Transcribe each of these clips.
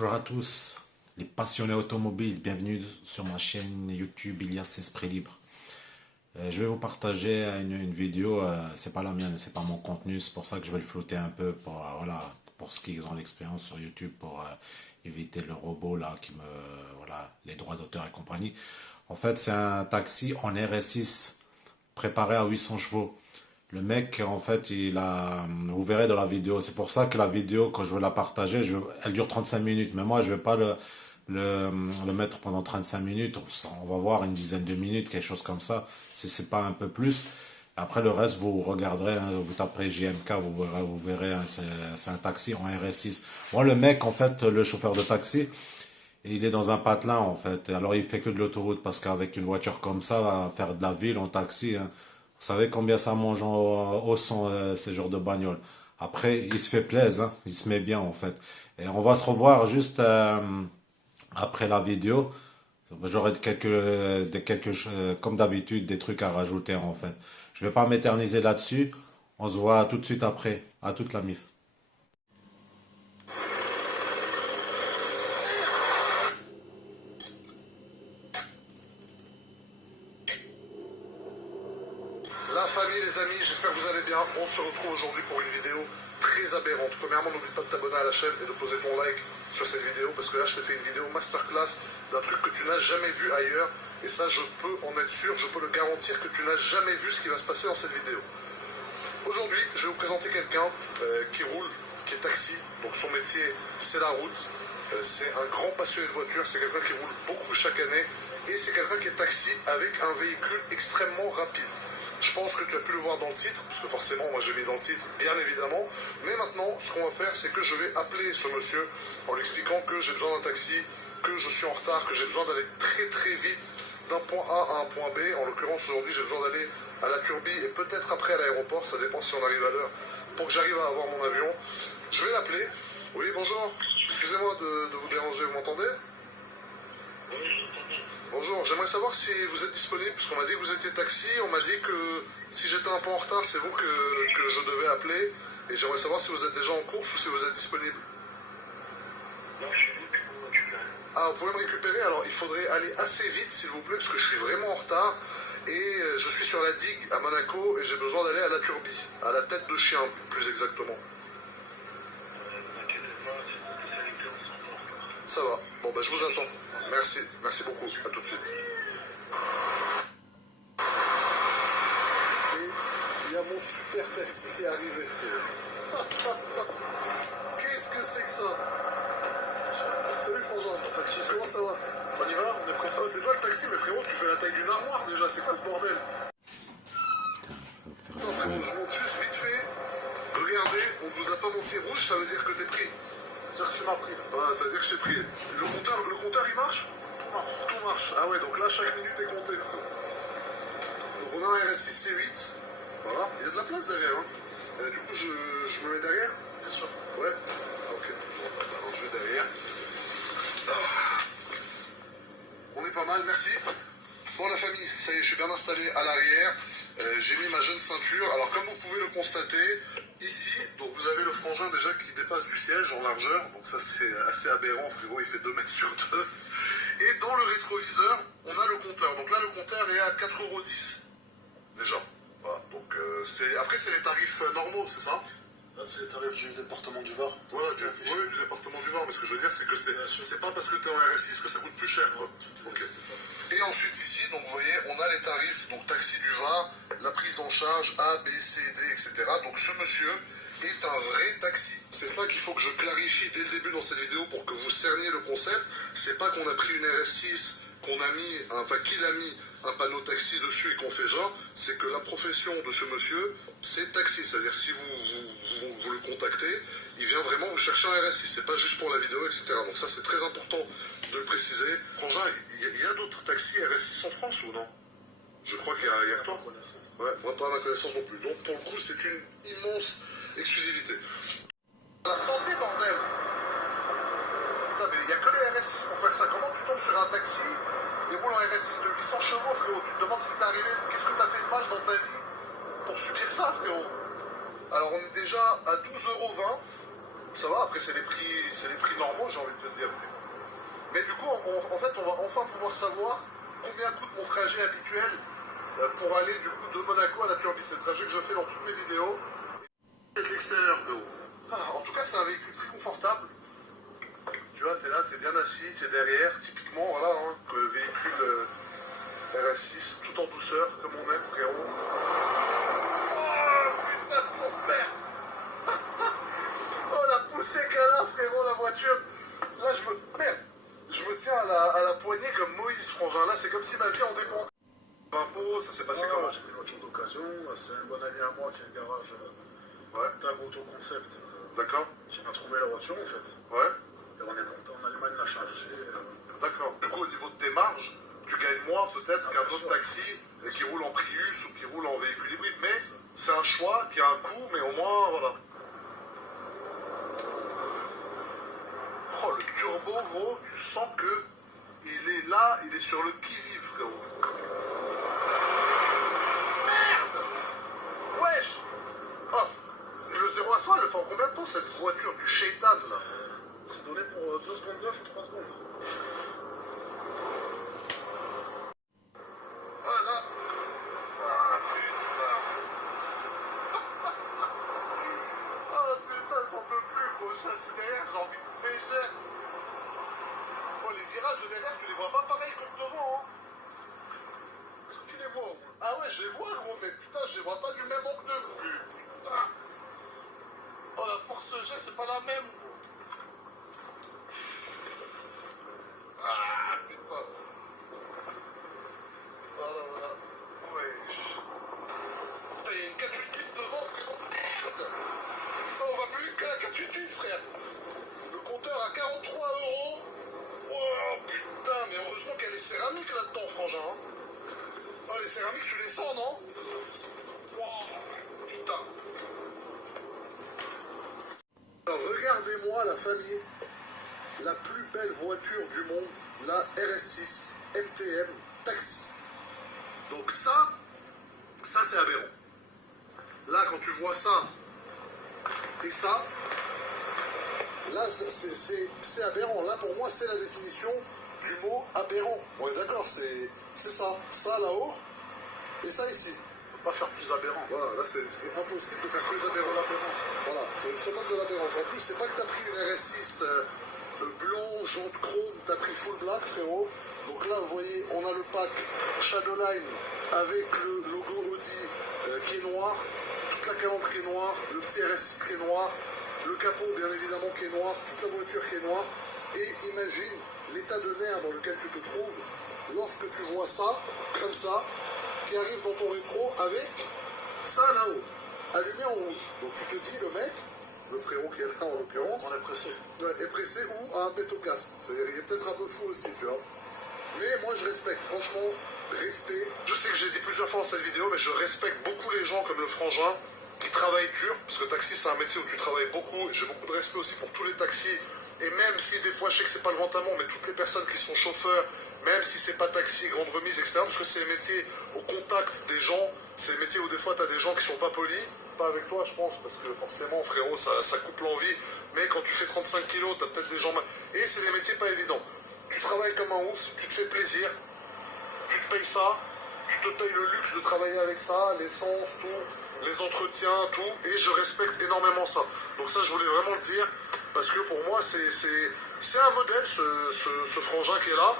Bonjour à tous, les passionnés automobiles, bienvenue sur ma chaîne YouTube Ilias Esprit Libre. Je vais vous partager une vidéo, c'est pas la mienne, c'est pas mon contenu, c'est pour ça que je vais le flouter un peu pour, voilà, pour ceux qui ont l'expérience sur YouTube, pour éviter le robot là qui me, voilà, les droits d'auteur et compagnie. En fait, c'est un taxi en RS6 préparé à 800 chevaux. Le mec, en fait, vous verrez dans la vidéo. C'est pour ça que la vidéo, quand je veux la partager, elle dure 35 minutes. Mais moi, je vais pas le mettre pendant 35 minutes. On va voir une dizaine de minutes, quelque chose comme ça. Si c'est pas un peu plus. Après, le reste, vous regarderez, hein, vous taperez JMK, vous verrez, hein, c'est un taxi en RS6. Moi, le mec, en fait, le chauffeur de taxi, il est dans un patelin, en fait. Alors, il fait que de l'autoroute parce qu'avec une voiture comme ça, faire de la ville en taxi, hein, vous savez combien ça mange au son, ces genres de bagnole. Après, il se fait plaisir, hein, il se met bien en fait. Et on va se revoir juste après la vidéo. J'aurai comme d'habitude, des trucs à rajouter en fait. Je vais pas m'éterniser là-dessus. On se voit tout de suite après. À toute la mif. La famille, les amis, j'espère que vous allez bien. On se retrouve aujourd'hui pour une vidéo très aberrante. Premièrement, n'oublie pas de t'abonner à la chaîne et de poser ton like sur cette vidéo parce que là, je te fais une vidéo masterclass d'un truc que tu n'as jamais vu ailleurs. Et ça, je peux en être sûr, je peux le garantir que tu n'as jamais vu ce qui va se passer dans cette vidéo. Aujourd'hui, je vais vous présenter quelqu'un qui roule, qui est taxi. Donc son métier, c'est la route. C'est un grand passionné de voiture. C'est quelqu'un qui roule beaucoup chaque année. Et c'est quelqu'un qui est taxi avec un véhicule extrêmement rapide. Je pense que tu as pu le voir dans le titre, parce que forcément, moi j'ai mis dans le titre, bien évidemment. Mais maintenant, ce qu'on va faire, c'est que je vais appeler ce monsieur en lui expliquant que j'ai besoin d'un taxi, que je suis en retard, que j'ai besoin d'aller très très vite d'un point A à un point B. En l'occurrence, aujourd'hui, j'ai besoin d'aller à la Turbie et peut-être après à l'aéroport, ça dépend si on arrive à l'heure, pour que j'arrive à avoir mon avion. Je vais l'appeler. Oui, bonjour. Excusez-moi de vous déranger, vous m'entendez? Bonjour, j'aimerais savoir si vous êtes disponible, parce qu'on m'a dit que vous étiez taxi, on m'a dit que si j'étais un peu en retard, c'est vous que je devais appeler, et j'aimerais savoir si vous êtes déjà en course ou si vous êtes disponible. Non, je suis libre, je peux vous récupérer. Ah, vous pouvez me récupérer? Alors, il faudrait aller assez vite, s'il vous plaît, parce que je suis vraiment en retard, et je suis sur la digue à Monaco, et j'ai besoin d'aller à la Turbie, à la tête de chien, plus exactement. Ne inquiétez pas, c'est sélecté, on s'en va encore. Ça va, bon bah je vous attends. Merci, merci beaucoup, à tout de suite. Et il y a mon super taxi qui est arrivé, frère. Qu'est-ce que c'est que ça? Salut Frangin, c'est un taxi, comment ça va? On y va? On est pressé. Oh, c'est pas le taxi, mais frérot, tu fais la taille d'une armoire déjà, c'est quoi ce bordel? Attends frérot, je monte juste vite fait. Regardez, on ne vous a pas monté rouge, ça veut dire que t'es pris. Ça veut dire que tu m'as pris là. Ah, ça veut dire que je t'ai pris. Le compteur il marche? Tout marche. Tout marche. Ah ouais, donc là chaque minute est comptée, frérot. Donc on a un RS6 C8. Voilà, il y a de la place derrière. Hein. Du coup, je me mets derrière? Bien sûr. Ouais. Ok. Alors je vais derrière. Ah. On est pas mal, merci. Bon la famille, ça y est, je suis bien installé à l'arrière. J'ai mis ma jeune ceinture. Alors comme vous pouvez le constater, ici, donc vous avez le frangin déjà qui dépasse du siège en largeur. Donc ça c'est assez aberrant, frérot, il fait 2 mètres sur 2. Et dans le rétroviseur, on a le compteur. Donc là le compteur est à 4,10 € déjà. Voilà. Donc après c'est les tarifs normaux, c'est ça? Là, c'est les tarifs du département du Var. Voilà, oui, du département du Var, mais ce que je veux dire, c'est que c'est pas parce que tu es en RS6 que ça coûte plus cher, quoi. Ok. Et ensuite, ici, donc vous voyez, on a les tarifs, donc taxi du Var, la prise en charge, A, B, C, D, etc. Donc ce monsieur est un vrai taxi. C'est ça qu'il faut que je clarifie dès le début dans cette vidéo pour que vous cerniez le concept. C'est pas qu'on a pris une RS6, qu'il a mis un panneau taxi dessus et qu'on fait genre, c'est que la profession de ce monsieur, c'est taxi. C'est-à-dire si vous le contactez, il vient vraiment vous chercher un RS6, c'est pas juste pour la vidéo, etc. Donc ça c'est très important de le préciser. Frangin, il y a d'autres taxis RS6 en France ou non? Je crois qu'il y a que toi. Ouais, moi pas à ma connaissance non plus. Donc pour le coup c'est une immense exclusivité. La santé bordel. Putain, mais il n'y a que les RS6 pour faire ça. Comment tu tombes sur un taxi et roule en RS6 de 800 chevaux, frérot? Tu te demandes ce qui t'est arrivé, qu'est-ce que t'as fait de mal dans ta vie pour subir ça, frérot? Alors on est déjà à 12,20 €. Ça va, après c'est les prix normaux, j'ai envie de te dire. Mais du coup, en fait, on va enfin pouvoir savoir combien coûte mon trajet habituel pour aller du coup de Monaco à la Turbie. C'est le trajet que je fais dans toutes mes vidéos. Et de l'extérieur, frérot. En tout cas, c'est un véhicule très confortable. Tu vois, t'es là, t'es bien assis, t'es derrière, typiquement, voilà, hein, que le véhicule RS6, tout en douceur, comme on aime, frérot. Oh, putain de son père. Oh, la poussée qu'elle a, frérot, la voiture. Là, je me tiens à la poignée comme Moïse, frangin. Là, c'est comme si ma vie en dépendait. Impôt, ça s'est passé comment? J'ai pris une voiture d'occasion. C'est un bon ami à moi qui a un garage Tag Auto Concept. D'accord. Qui m'a trouvé la voiture en fait. Ouais. Et on est monté en Allemagne la charger. D'accord. Du coup, au niveau de tes marges, tu gagnes moins peut-être qu'un bien autre sûr. taxi qui roule en Prius ou qui roule en véhicule hybride. Mais c'est un choix qui a un coût, mais au moins, voilà. Oh, le turbo, gros, tu sens que il est là, il est sur le qui-vive, frérot. Merde! Wesh! Oh, le 0 à 100, elle le fait en combien de temps cette voiture du Shaitan, là? C'est donné pour 2 secondes 9 ou 3 secondes. Ah là! Ah putain! Ah putain, j'en peux plus, gros. Ça, c'est derrière, j'ai envie de baiser. Oh, les virages de derrière, tu les vois pas pareil comme devant, hein? Est-ce que tu les vois au moins? Ah ouais, je les vois, gros, mais putain, je les vois pas du même angle de vue. Putain! Oh, la Porsche G, c'est pas la même, gros. Ah putain! Voilà, voilà. Wesh. Putain, il y a une 488 devant, frérot. Merde! Oh, on va plus vite que la 488, frère. Le compteur à 43 €. Oh putain, mais heureusement qu'il y a les céramiques là-dedans, frangin. Hein. Oh, les céramiques, tu les sens, non? Oh, putain. Alors, regardez-moi la famille. La plus belle voiture du monde, la RS6 MTM Taxi. Donc ça c'est aberrant. Là, quand tu vois ça et ça, là, c'est aberrant. Là, pour moi, c'est la définition du mot aberrant. On est d'accord, c'est ça. Ça là-haut et ça ici. On peut pas faire plus aberrant. Voilà, là, c'est impossible de faire plus aberrant. Voilà, c'est le summum de l'aberrance. En plus, c'est pas que tu as pris une RS6 blanc, jaune, chrome, tu as pris full black, frérot. Donc là, vous voyez, on a le pack Shadowline avec le logo Audi qui est noir, toute la calandre qui est noire, le petit RS6 qui est noir, le capot bien évidemment qui est noir, toute la voiture qui est noire. Et imagine l'état de nerf dans lequel tu te trouves lorsque tu vois ça, comme ça, qui arrive dans ton rétro avec ça là-haut, allumé en rouge. Donc tu te dis, le mec, le frérot qui est là en l'occurrence, On est pressé. est pressé ou a un pet au casque. C'est-à-dire il est peut-être un peu fou aussi, tu vois. Mais moi je respecte, franchement, respect. Je sais que je l'ai dit plusieurs fois dans cette vidéo, mais je respecte beaucoup les gens comme le frangin qui travaillent dur, parce que taxi c'est un métier où tu travailles beaucoup, et j'ai beaucoup de respect aussi pour tous les taxis. Et même si des fois je sais que c'est pas le grand amour, mais toutes les personnes qui sont chauffeurs, même si c'est pas taxi, grande remise, etc., parce que c'est un métier au contact des gens, c'est un métier où des fois tu as des gens qui sont pas polis, pas avec toi je pense, parce que forcément frérot ça coupe l'envie, mais quand tu fais 35 kilos, tu as peut-être des gens... Et c'est des métiers pas évidents. Tu travailles comme un ouf, tu te fais plaisir, tu te payes ça, tu te payes le luxe de travailler avec ça, l'essence, tout, les entretiens, tout, et je respecte énormément ça. Donc ça, je voulais vraiment le dire, parce que pour moi, c'est un modèle, ce frangin qui est là,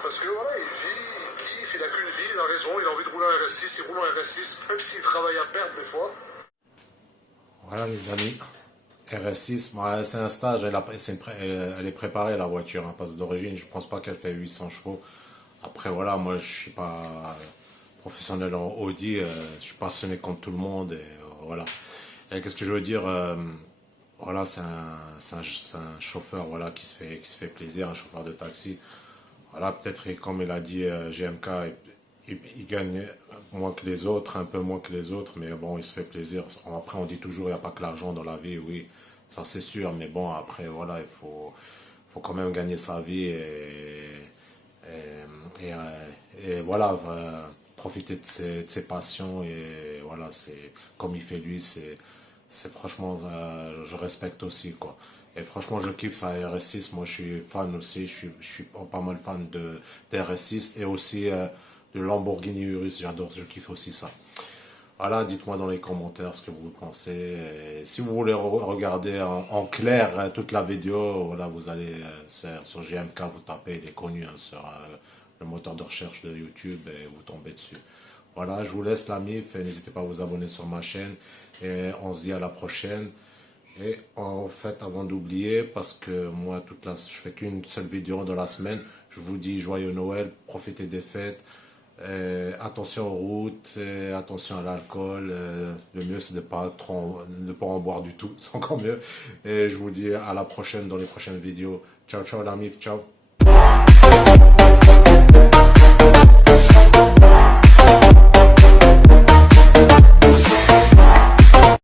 parce que voilà, il vit, il kiffe, il a qu'une vie, il a raison, il a envie de rouler un RS6, il roule un RS6, même s'il travaille à perte des fois. Voilà les amis, RS6, moi, c'est un stage, elle est préparée la voiture, hein, parce que d'origine je pense pas qu'elle fait 800 chevaux. Après voilà, moi je suis pas professionnel en Audi, je suis passionné comme tout le monde, et voilà. Et qu'est-ce que je veux dire, voilà, c'est un chauffeur voilà, qui se fait plaisir, un chauffeur de taxi. Voilà, peut-être comme il a dit GMK, il gagne moins que les autres, un peu moins que les autres, mais bon, il se fait plaisir. Après, on dit toujours, il n'y a pas que l'argent dans la vie, oui, ça c'est sûr, mais bon, après, voilà, faut quand même gagner sa vie et voilà, profiter de ses passions, et voilà, c'est comme il fait lui, c'est franchement, je respecte aussi, quoi. Et franchement, je kiffe ça, RS6. Moi, je suis fan aussi. Je suis pas mal fan de RS6 et aussi de Lamborghini Urus. J'adore, je kiffe aussi ça. Voilà, dites-moi dans les commentaires ce que vous pensez. Et si vous voulez regarder en clair toute la vidéo, voilà, vous allez sur GMK, vous tapez, il est connu hein, sur le moteur de recherche de YouTube et vous tombez dessus. Voilà, je vous laisse la mif et n'hésitez pas à vous abonner sur ma chaîne. Et on se dit à la prochaine. Et en fait, avant d'oublier, parce que moi, je fais qu'une seule vidéo dans la semaine, je vous dis joyeux Noël, profitez des fêtes, attention aux routes, attention à l'alcool. Le mieux, c'est de ne pas en boire du tout, c'est encore mieux. Et je vous dis à la prochaine dans les prochaines vidéos. Ciao, ciao la mif, ciao.